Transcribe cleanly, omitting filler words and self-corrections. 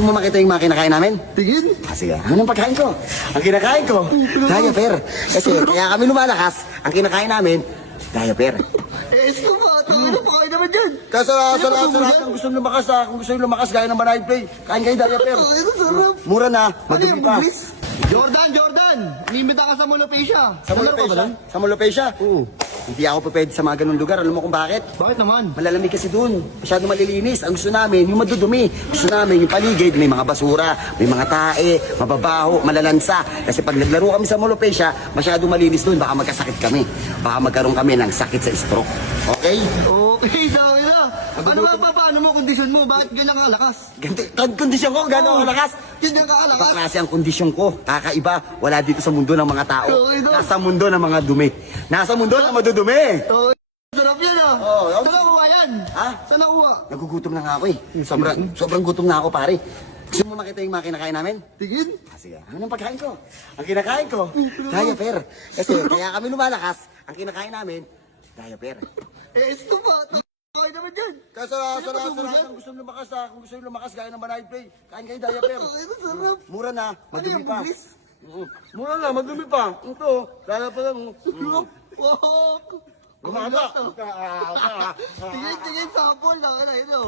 Mo makita yung mga kinakain namin? Tingin? Sige, ano ang pagkain ko? Ang kinakain ko, diaper. Kasi kaya kami lumalakas, ang kinakain namin, diaper. Esko ba? Ano pa kayo naman dyan? Kaya sa lahat ng gusto lumakas, kung gusto yung lumakas, gaya ng Banay Play, kain kayo diaper. Ay, ang sarap. Mura na, Ano madumi yung pa. bilis? Jordan! Nimita ka sa Molopecia. Sa Molopecia? Sa Molopecia? Oo. Hindi ako pwede sa mga ganung lugar. Alam mo kung bakit? Bakit naman? Malalamig kasi doon. Masyado malilinis. Ang gusto namin, yung madudumi. Gusto namin, yung paligid, may mga basura, may mga tae, mababaho, malalansa. Kasi pag naglaro kami sa Molopecia, masyado malinis doon. Baka magkasakit kami. Baka magkaroon kami ng sakit sa stroke. Okay? Okay, sabi na. Ano ba, paano mo kondisyon mo? Bakit ganyan ka kalakas? Ganti, kondisyon ko, gano'n kalakas. Ganyan ka Ibang kalakas? klase ang kondisyon ko. Kakaiba. Wala dito sa mundo ng mga tao. Okay, no? Nasa mundo ng mga dumi. Nasa mundo ng madudumi. Oh, sarap yan ah. Oo, Saan nakuha yan? Ha? Saan nakuha? Nagugutom na nga ako eh. Sobrang gutom na ako pare. Gusto mo makita yung mga kinakain namin? Tingin? Sige, ano ang pagkain ko? Ang kinakain ko, diaper. Kasi kaya kami lumalakas, ang kinakain namin, diaper. Esko ba? Kayo naman dyan. Kaya sa lahat ng gusto lumakas, kung gusto yung lumakas, gaya ng Banay Play, kain kayo diaper. Ay, ang sarap. Mura na, madumi yung pa. bilis? Mura na, madumi pa. Ito, lala pa lang. Wow. Gumata. Tingin, sample na. Ano, ito.